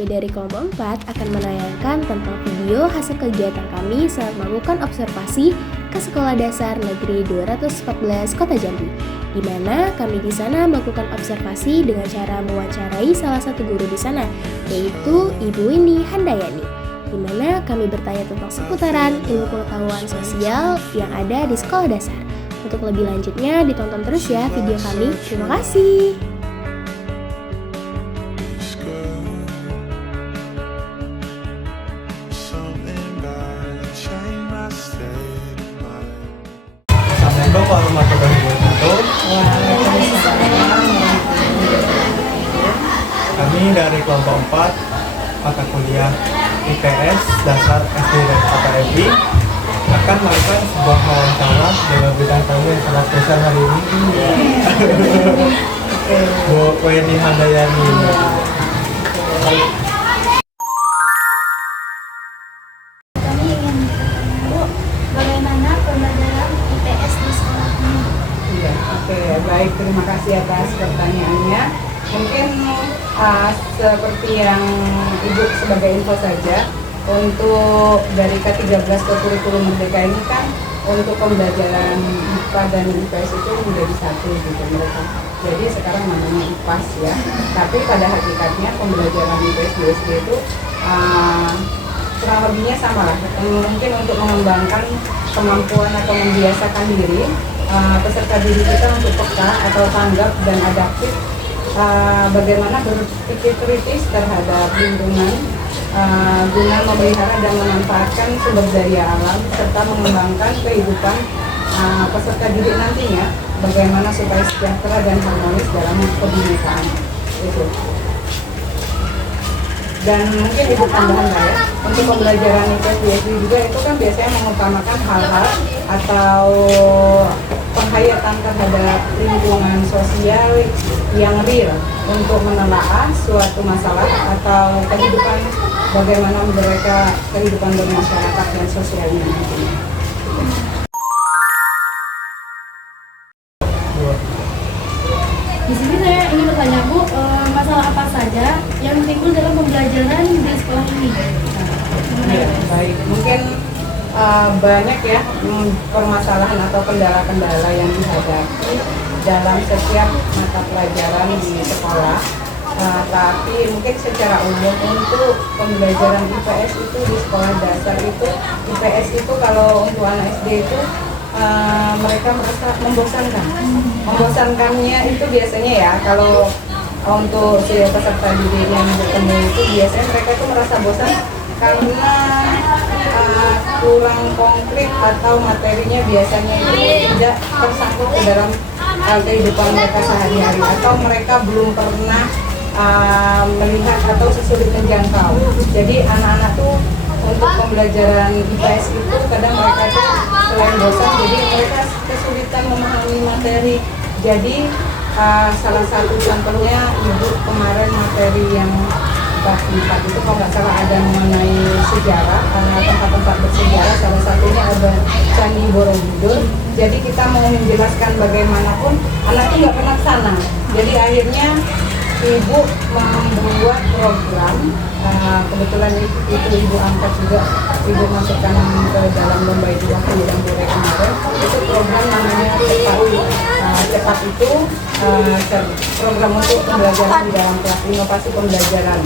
kami dari kelompok 4 akan menayangkan tentang video hasil kegiatan kami saat melakukan observasi ke Sekolah Dasar Negeri 214 Kota Jambi, di mana kami di sana melakukan observasi dengan cara mewawancarai salah satu guru di sana, yaitu Ibu Windy Handayani, di mana kami bertanya tentang seputaran ilmu pengetahuan sosial yang ada di sekolah dasar. Untuk lebih lanjutnya, ditonton terus ya video kami. Terima kasih. Assalamualaikum warahmatullahi wabarakatuh. Kami dari kelompok 4 mata kuliah IPS Dasar SD dan KPFI akan melakukan sebuah wawancara dengan bidang tamu yang sangat spesial hari ini, Bu Windy Handayani. Kami ingin tahu bagaimana pembelajaran IPS di sekolah ini. Iya, oke, baik, terima kasih atas pertanyaannya. Mungkin seperti yang Ibu sebagai info saja, untuk dari K13 ke kurikulum Merdeka ini kan untuk pembelajaran IPA dan IPS itu menjadi satu gitu mereka. Jadi sekarang namanya IPAS ya. Tapi pada hakikatnya pembelajaran IPS di SD itu kurang lebihnya sama lah. Mungkin untuk mengembangkan kemampuan atau membiasakan diri peserta didik kita untuk peka atau tanggap dan adaptif, bagaimana berpikir kritis terhadap lingkungan, guna memelihara dan memanfaatkan sumber daya alam serta mengembangkan kehidupan peserta didik nantinya, bagaimana supaya sejahtera dan harmonis dalam kebinekaan itu. Dan mungkin Ibu tambahan lah ya, untuk pembelajaran IPS di SD juga itu kan biasanya mengutamakan hal-hal atau penghayatan terhadap lingkungan sosial yang real untuk menelaah suatu masalah atau kehidupan, bagaimana mereka kehidupan bermasyarakat dan sosialnya. Di sini saya ingin bertanya Bu, masalah apa saja yang timbul dalam pembelajaran di sekolah ini? Ya, baik. Mungkin banyak ya permasalahan atau kendala-kendala yang dihadapi dalam setiap mata pelajaran di sekolah. Tapi mungkin secara umum untuk pembelajaran IPS itu di sekolah dasar itu, IPS itu kalau untuk anak SD itu mereka merasa membosankan. Membosankannya itu biasanya ya kalau untuk si peserta didik yang bertemu itu biasanya mereka itu merasa bosan karena kurang konkret atau materinya biasanya itu tidak tersangkut ke dalam kehidupan mereka sehari-hari, atau mereka belum pernah melihat atau sesulit menjangkau. Jadi anak-anak tuh untuk pembelajaran IPS itu kadang mereka tuh selain bosan, jadi mereka kesulitan memahami materi. Jadi salah satu contohnya Ibu kemarin materi yang tempat itu kalau nggak salah ada mengenai sejarah, tempat-tempat bersejarah, salah satunya ada Candi Borobudur. Jadi kita mau menjelaskan bagaimanapun anak itu nggak pernah ke sana. Jadi akhirnya Ibu membuat program, kebetulan itu Ibu angkat juga, Ibu masukkan ke dalam lomba itu waktu di Dambure kemarin. Itu program namanya Cepat. Cepat itu program untuk pembelajaran di dalam kelas, inovasi pembelajaran.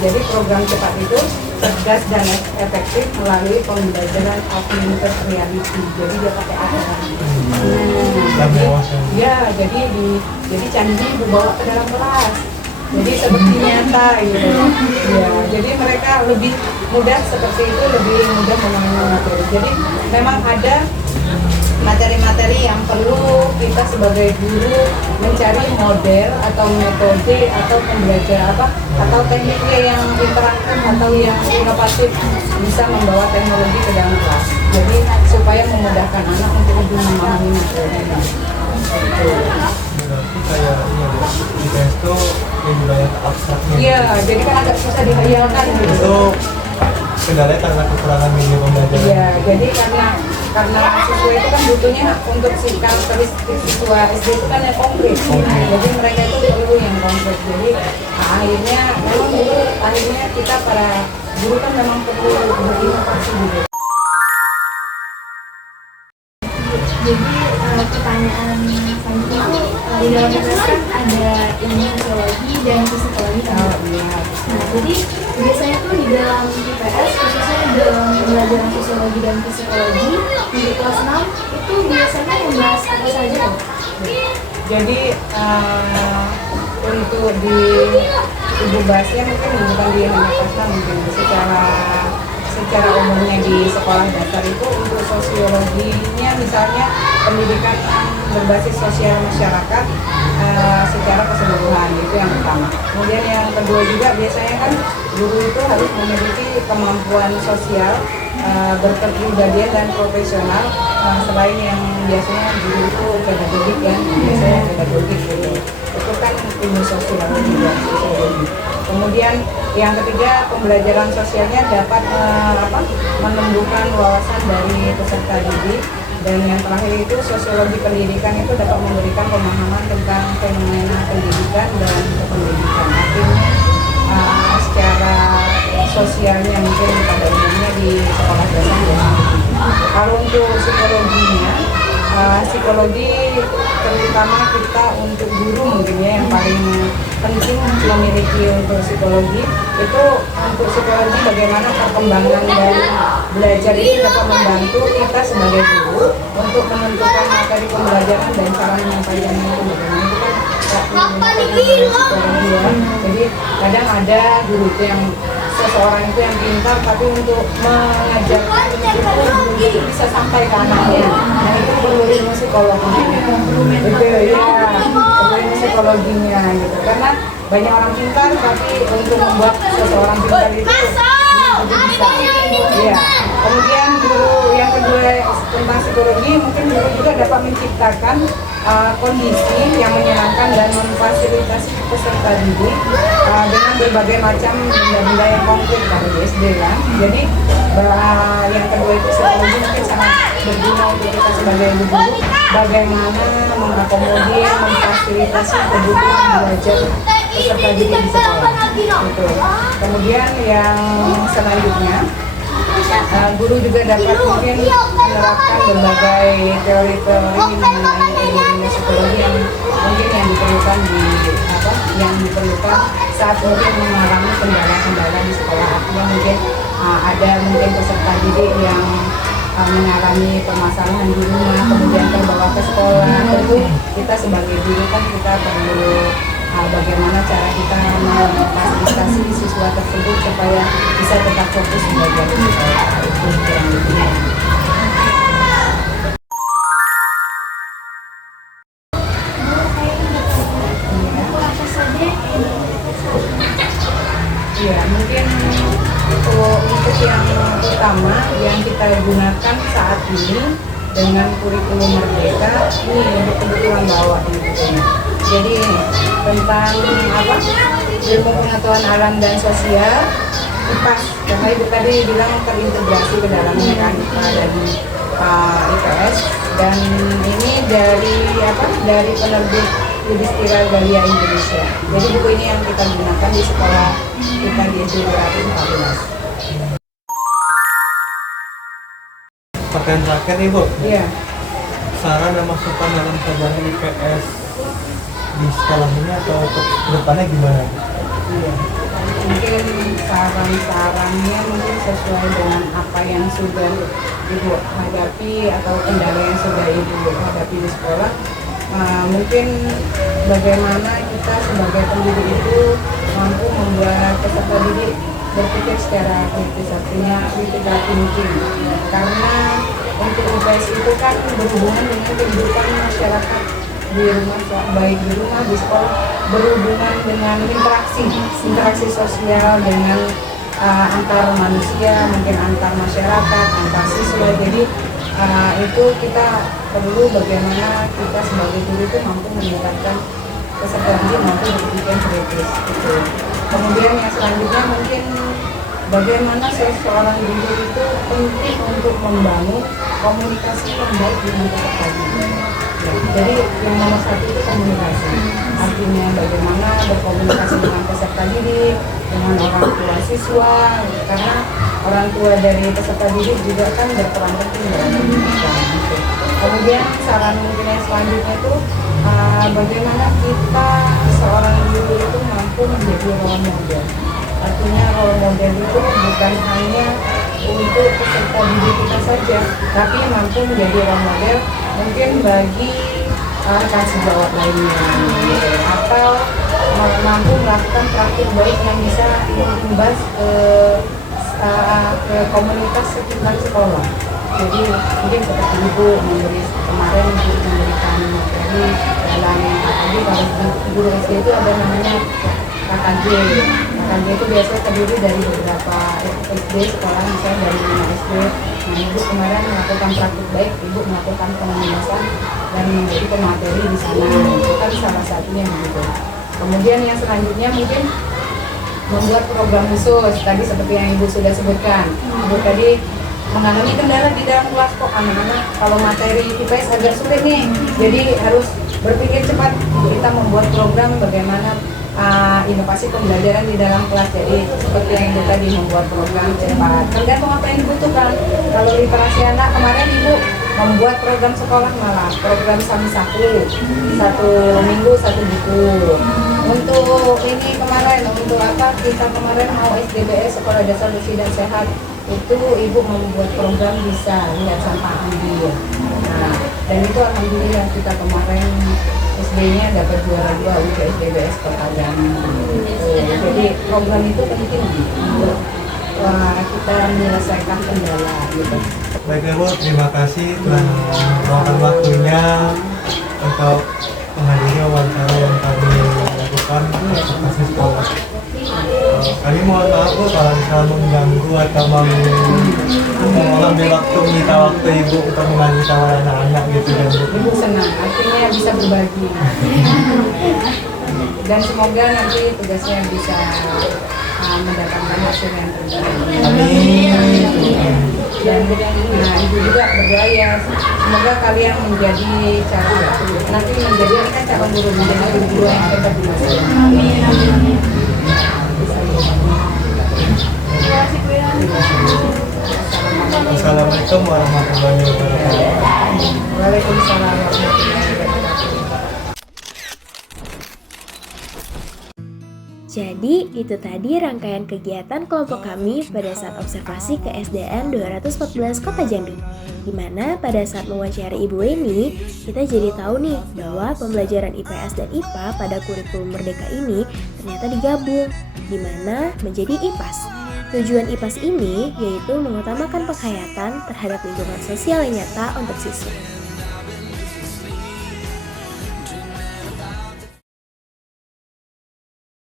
Jadi program Cepat itu cerdas dan efektif melalui pembelajaran augmented reality. Jadi dia pakai AR. Jadi candi dibawa ke dalam kelas. Jadi seperti nyata gitu. Ya, jadi mereka lebih mudah seperti itu, lebih mudah memahami materi. Jadi memang ada materi-materi yang perlu kita sebagai guru mencari model atau metode atau pembelajaran atau tekniknya yang interaktif atau yang inovatif, bisa membawa teknologi ke dalam kelas. Jadi supaya memudahkan anak untuk lebih memahami materi. Berarti kayak IPS itu lebih banyak abstraknya. Iya, jadi kan agak susah dihayalkan gitu. Itu kendalanya karena kekurangan media pembelajaran. Iya, jadi karena siswa itu kan butuhnya untuk si karakteristik siswa SD itu kan yang konkret. Jadi mereka itu perlu yang konkret. Jadi akhirnya memang dulu akhirnya kita para guru kan memang perlu berinovasi gitu. Jadi pertanyaan selanjutnya tuh di dalam IPS kan ada ilmu sosiologi dan psikologi kan. Nah, jadi biasanya tuh di dalam IPS khususnya dalam pembelajaran sosiologi dan psikologi di kelas 6 itu biasanya membahas apa saja tuh? Jadi untuk di ibu bahasnya mungkin bukan di hanya kelas mungkin secara umumnya di sekolah dasar itu untuk sosiologinya misalnya pendidikan berbasis sosial masyarakat secara keseluruhan itu yang pertama. Kemudian yang kedua juga biasanya kan guru itu harus memiliki kemampuan sosial berkepribadian dan profesional selain yang biasanya guru itu pedagogik ya biasanya pedagogik gitu. Itu kan ilmu sosial juga sosiologi. Kemudian yang ketiga pembelajaran sosialnya dapat menumbuhkan wawasan dari peserta didik, dan yang terakhir itu sosiologi pendidikan itu dapat memberikan pemahaman tentang fenomena pendidikan dan kependidikan. Artinya secara sosialnya mungkin pada umumnya di sekolah dasar ya. Kalau untuk psikologinya, psikologi terutama kita untuk guru mungkin ya yang paling penting memiliki untuk psikologi itu untuk psikologi bagaimana perkembangan dari belajar itu dapat membantu kita sebagai guru untuk menentukan materi pembelajaran dan cara menyampaikannya itu bagaimana itu kan psikologi ya. Jadi kadang ada guru itu yang seseorang itu yang pintar tapi untuk mengajarkan itu bisa sampai ke anaknya. Nah itu perlu ilmu psikologi. Betul ya, perlu ilmu psikologinya gitu. Karena banyak orang pintar tapi untuk membuat seseorang pintar itu bisa. Iya. Kemudian guru yang kedua tentang psikologi mungkin guru juga dapat menciptakan kondisi yang menyenangkan dan memfasilitasi peserta didik dengan berbagai macam benda-benda yang konkret kalau di SD kan. Jadi yang kedua itu psikologi mungkin sangat berguna untuk kita sebagai guru bagaimana mengakomodir, memfasilitasi kebutuhan belajar peserta didik di sekolah. Gitu. Kemudian yang selanjutnya guru juga dapat mungkin menerapkan berbagai teori-teori mengenai ilmu psikologi yang mungkin yang diperlukan saat mungkin mengalami kendala-kendala di sekolah. Artinya mungkin ada mungkin peserta didik yang mengalami permasalahan di rumah kemudian terbawa ke sekolah. Tentu kita sebagai guru kan kita perlu bagaimana cara kita memfasilitasi siswa tersebut supaya bisa tetap fokus belajar di sekolah. Itu kurang lebihnya. Iya, mungkin untuk yang utama yang kita gunakan saat ini dengan kurikulum Merdeka ini untuk kebutuhan bawah ini. Jadi tentang ilmu pengetahuan alam dan sosial IPAS, karena ibu tadi bilang terintegrasi ke dalamnya kan dari IPS, dan ini dari penerbit Yudhistira Galia Indonesia. Jadi buku ini yang kita gunakan di sekolah kita di SD 214. Pertanyaan terakhir nih Bu. Iya. Saran dan masukan dalam pelajaran IPS di sekolah ini atau untuk kedepannya gimana? Iya. Mungkin saran-sarannya mungkin sesuai dengan apa yang sudah ibu hadapi atau kendala yang sudah ibu hadapi di sekolah. Mungkin bagaimana kita sebagai pendidik itu mampu membuat peserta didik berpikir secara kritis, artinya critical thinking. Karena untuk IPS itu kan berhubungan dengan kehidupan masyarakat di rumah, baik di rumah, di sekolah, berhubungan dengan interaksi sosial dengan antar manusia, mungkin antar masyarakat, antar siswa. Jadi itu kita perlu bagaimana kita sebagai guru itu mampu meningkatkan peserta didik mampu berpikir kritis gitu. Kemudian yang selanjutnya mungkin bagaimana seseorang guru itu penting untuk membangun komunikasi yang baik dengan peserta didik. Ya, jadi yang nomor satu itu komunikasi. Artinya bagaimana berkomunikasi dengan peserta didik, dengan orang tua siswa, karena orang tua dari peserta didik juga kan berperan penting dalam pendidikan. Gitu. Kemudian saran mungkin yang selanjutnya itu bagaimana kita seorang guru itu mampu menjadi role model. Artinya role model itu bukan hanya untuk peserta didik kita saja, tapi mampu menjadi role model mungkin bagi rekan sejawat lainnya, atau mampu melakukan praktik baik yang bisa mengimbas ke komunitas sekitar sekolah. Jadi mungkin seperti ibu kemarin ibu memberikan materi dalam kalau guru SD itu ada namanya KKJ. KKJ itu biasanya terdiri dari beberapa SD sekolah, misalnya dari 5 SD. Nah, ibu kemarin melakukan praktik baik, ibu melakukan pengawasan dan menjadi pemateri di sana. Itu kan salah satunya begitu. Kemudian yang selanjutnya mungkin membuat program khusus tadi seperti yang ibu sudah sebutkan. Ibu tadi mengalami kendala di dalam kelas, kok anak-anak kalau materi IPS agak sulit nih, jadi harus berpikir cepat. Kita membuat program bagaimana inovasi pembelajaran di dalam kelas. Jadi seperti yang ibu tadi membuat program cepat, tergantung apa yang dibutuhkan. Kalau literasi anak kemarin ibu membuat program sekolah malah program sami-saku, 1 minggu 1 buku. Untuk ini kemarin, untuk apa kita kemarin mau SDBS Sekolah Dasar Bersih dan Sehat, itu ibu membuat program bisa lihat sampah ambil. Nah, dan itu alhamdulillah kita kemarin SD-nya dapat juara 2 untuk SDBS Kota Jambi. Jadi program itu penting untuk kita menyelesaikan kendala gitu. Baik Ibu, terima kasih telah meluangkan waktunya untuk menghadiri wawancara yang kami lakukan di sekolah. Kami mohon maaf Bu kalau misalnya mengganggu atau mengambil waktu, menyita waktu Ibu untuk mengaji sama anak-anak gitu kan. Ibu senang, artinya bisa berbagi. Dan semoga nanti tugasnya bisa mendatangkan hasil yang terbaik. Amin. Dan ibu juga berdoa semoga kalian menjadi nanti menjadi kan calon guru, menjadi guru yang hebat di masa depan. Amin. Assalamualaikum warahmatullahi wabarakatuh. Waalaikumsalam warahmatullahi wabarakatuh. Jadi, itu tadi rangkaian kegiatan kelompok kami pada saat observasi ke SDN 214 Kota Jambi. Di mana pada saat mewawancari Ibu Weni, kita jadi tahu nih bahwa pembelajaran IPS dan IPA pada kurikulum Merdeka ini ternyata digabung, di mana menjadi IPAS. Tujuan IPAS ini yaitu mengutamakan penghayatan terhadap lingkungan sosial yang nyata untuk siswa.